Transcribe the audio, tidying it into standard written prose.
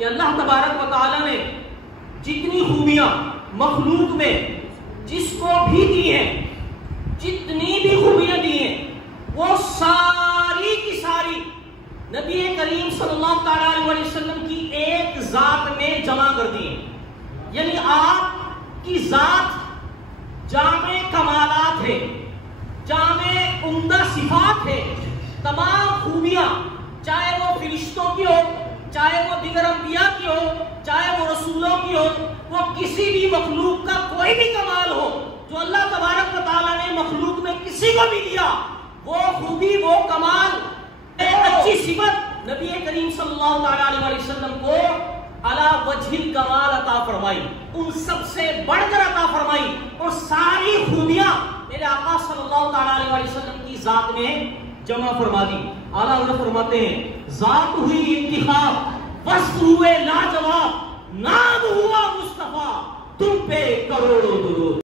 کہ اللہ تبارک و تعالیٰ نے جتنی خوبیاں مخلوق میں جس کو بھی دی ہیں، جتنی بھی خوبیاں دی ہیں، وہ ساری کی ساری نبی کریم صلی اللہ تعالیٰ علیہ وسلم کی ایک ذات میں جمع کر دی ہیں. یعنی آپ کی ذات جامع کمالات ہے، جامع عمدہ صفات ہے. تمام خوبیاں چاہے وہ فرشتوں کی ہو، چاہے وہ دیگر انبیاء کی ہو، چاہے وہ رسولوں کی ہو، وہ کسی بھی مخلوق کا کوئی بھی کمال ہو جو اللہ تبارک و تعالیٰ نے مخلوق میں کسی کو بھی دیا، وہ خوبی، وہ کمال، ایک اچھی صفت نبی کریم صلی اللہ علیہ وسلم کو علی وجہ الکمال عطا فرمائی، ان سب سے بڑھ کر عطا فرمائی. اور ساری خوبیاں میرے آقا صلی اللہ علیہ وسلم کی ذات میں جمع فرما دی. اعلیٰ حضرت فرماتے ہیں ذات ہوئی انتخاب، وصف ہوئے لاجواب، نام ہوا مصطفیٰ، تم پہ کروڑوں درود.